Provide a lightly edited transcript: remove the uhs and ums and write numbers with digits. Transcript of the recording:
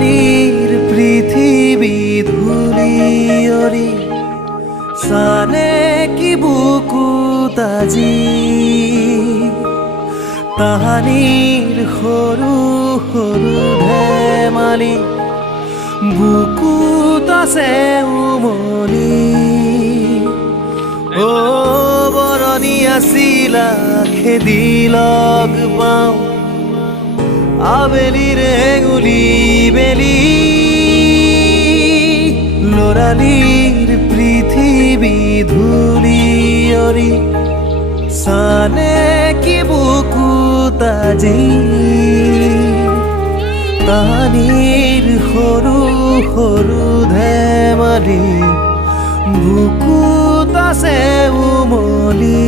লৰালিৰ পৃথিৱী ধূলিয়ৰি চানে কি বুকুত আজি তাহানিৰ সৰু সৰু ধেমালি বুকুত আছে উমলি অ বৰণি আছিলা খেদি লগ পাওঁ আবেলিৰ হেঙুলি বেলি লৰালিৰ পৃথিৱী ধূলিয়ৰি চানে কি বুকুত আজি তাহানিৰ সৰু সৰু ধেমালি বুকুত আছে উমলি